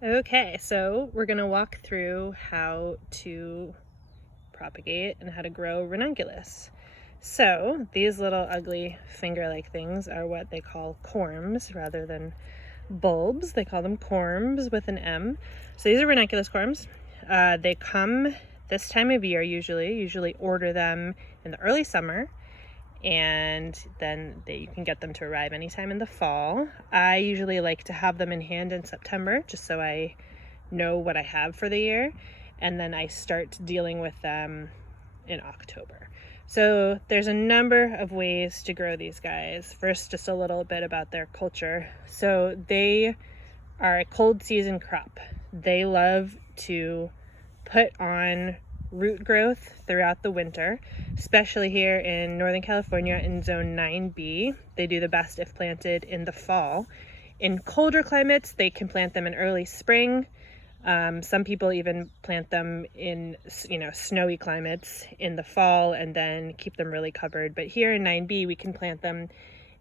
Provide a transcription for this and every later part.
Okay, so we're gonna walk through how to propagate and how to grow ranunculus. So these little ugly finger-like things are what they call corms rather than bulbs. They call them corms with an M. So these are ranunculus corms. They come this time of year usually order them in the early summer, and then you can get them to arrive anytime in the fall. I usually like to have them in hand in September just so I know what I have for the year, and then I start dealing with them in October. So there's a number of ways to grow these guys. First, just a little bit about their culture. So they are a cold season crop. They love to put on root growth throughout the winter, especially here in Northern California in zone 9B. They do the best if planted in the fall. In colder climates, they can plant them in early spring. Some people even plant them in, snowy climates in the fall and then keep them really covered. But here in 9B, we can plant them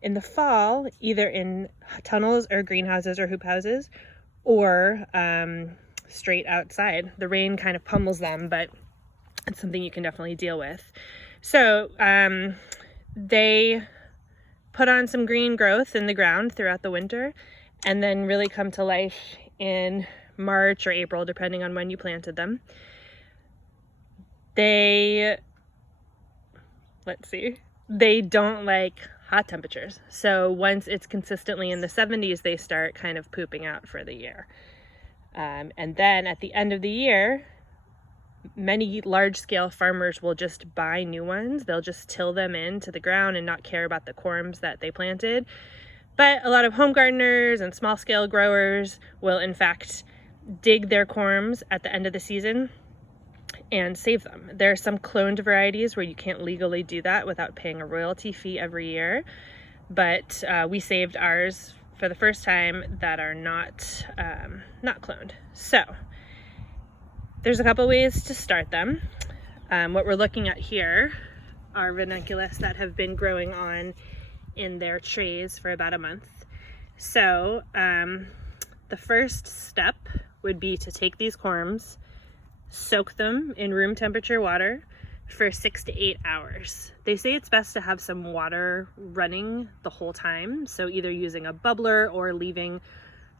in the fall, either in tunnels or greenhouses or hoop houses, or straight outside. The rain kind of pummels them, but it's something you can definitely deal with. So they put on some green growth in the ground throughout the winter and then really come to life in March or April, depending on when you planted them. They don't like hot temperatures. So once it's consistently in the 70s, they start kind of pooping out for the year. And then at the end of the year, many large-scale farmers will just buy new ones. They'll just till them into the ground and not care about the corms that they planted. But a lot of home gardeners and small-scale growers will, in fact, dig their corms at the end of the season and save them. There are some cloned varieties where you can't legally do that without paying a royalty fee every year. But we saved ours for the first time that are not cloned. So there's a couple ways to start them. What we're looking at here are ranunculus that have been growing on in their trays for about a month. So the first step would be to take these corms, soak them in room temperature water for 6 to 8 hours. They say it's best to have some water running the whole time, so either using a bubbler or leaving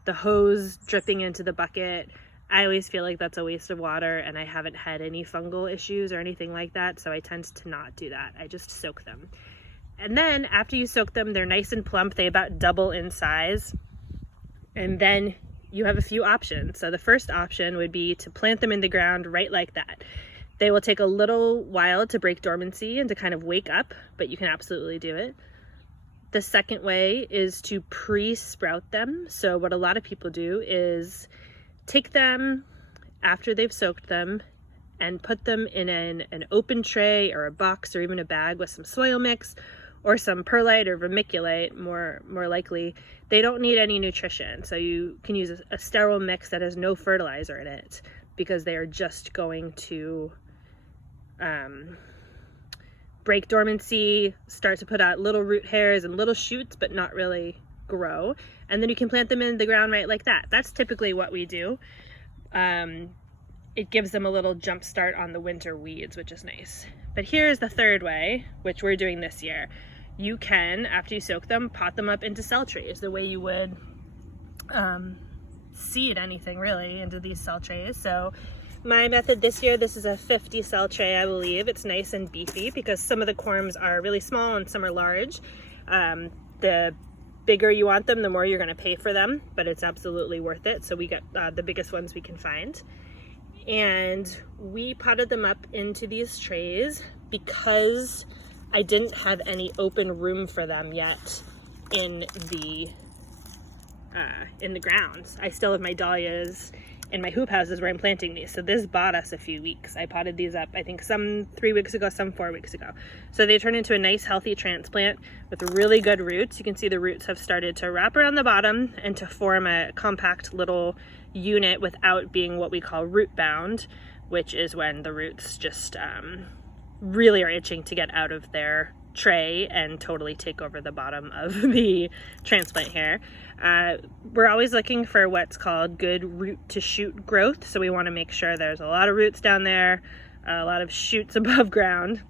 the hose dripping into the bucket. I always feel like that's a waste of water, and I haven't had any fungal issues or anything like that, so I tend to not do that. I just soak them. And then after you soak them, they're nice and plump. They about double in size. And then you have a few options. So the first option would be to plant them in the ground right like that. They will take a little while to break dormancy and to kind of wake up, but you can absolutely do it. The second way is to pre-sprout them. So what a lot of people do is take them after they've soaked them and put them in an open tray or a box or even a bag with some soil mix or some perlite or vermiculite, more likely. They don't need any nutrition, so you can use a sterile mix that has no fertilizer in it, because they are just going to break dormancy, start to put out little root hairs and little shoots, but not really grow. And then you can plant them in the ground right like that. That's typically what we do. It gives them a little jump start on the winter weeds, which is nice. But here's the third way, which we're doing this year. You can, after you soak them, pot them up into cell trays, the way you would seed anything really into these cell trays. So my method this year, this is a 50 cell tray, I believe. It's nice and beefy because some of the corms are really small and some are large. The bigger you want them, the more you're going to pay for them, but it's absolutely worth it. So we got the biggest ones we can find. And we potted them up into these trays because I didn't have any open room for them yet in the ground. I still have my dahlias in my hoop houses where I'm planting these. So this bought us a few weeks. I potted these up, I think some 3 weeks ago, some 4 weeks ago. So they turned into a nice healthy transplant with really good roots. You can see the roots have started to wrap around the bottom and to form a compact little unit without being what we call root bound, which is when the roots just really are itching to get out of their tray and totally take over the bottom of the transplant here. We're always looking for what's called good root to shoot growth. So we want to make sure there's a lot of roots down there, a lot of shoots above ground.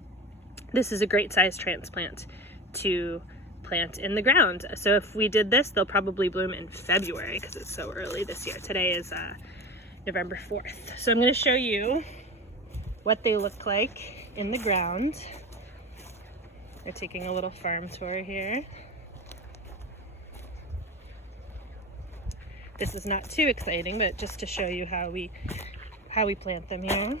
This is a great size transplant to plant in the ground. So if we did this, they'll probably bloom in February because it's so early this year. Today is November 4th. So I'm going to show you what they look like in the ground. We're taking a little farm tour here. This is not too exciting, but just to show you how we plant them here.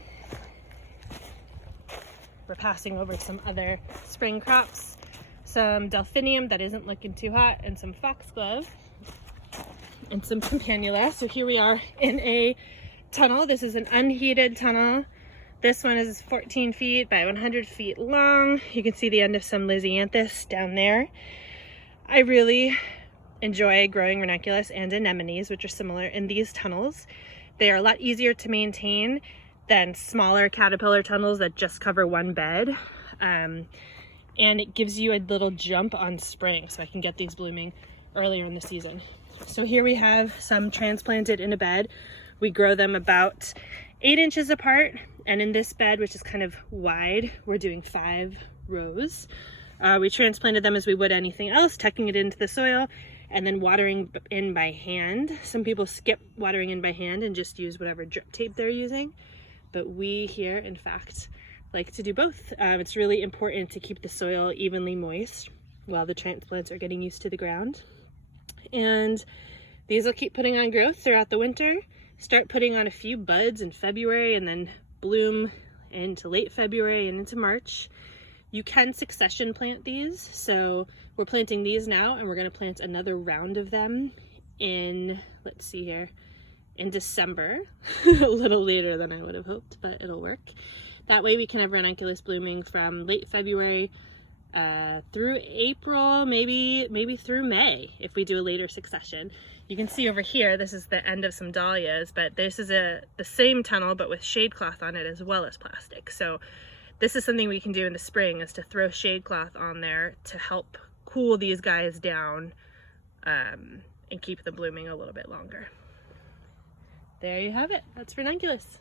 We're passing over some other spring crops, some delphinium that isn't looking too hot, and some foxglove, and some campanula. So here we are in a tunnel. This is an unheated tunnel. This one is 14 feet by 100 feet long. You can see the end of some lisianthus down there. I really enjoy growing ranunculus and anemones, which are similar in these tunnels. They are a lot easier to maintain than smaller caterpillar tunnels that just cover one bed. And it gives you a little jump on spring, so I can get these blooming earlier in the season. So here we have some transplanted in a bed. We grow them about 8 inches apart, and in this bed, which is kind of wide, we're doing 5 rows. We transplanted them as we would anything else, tucking it into the soil and then watering in by hand. Some people skip watering in by hand and just use whatever drip tape they're using, but we here, in fact, like to do both. It's really important to keep the soil evenly moist while the transplants are getting used to the ground. And these will keep putting on growth throughout the winter, start putting on a few buds in February, and then bloom into late February and into March. You can succession plant these. So we're planting these now, and we're going to plant another round of them in, let's see here, in December. A little later than I would have hoped, but it'll work. That way we can have ranunculus blooming from late February through April, maybe through May if we do a later succession. You can see over here, this is the end of some dahlias, but this is the same tunnel but with shade cloth on it as well as plastic. So this is something we can do in the spring, is to throw shade cloth on there to help cool these guys down and keep them blooming a little bit longer. There you have it. That's ranunculus.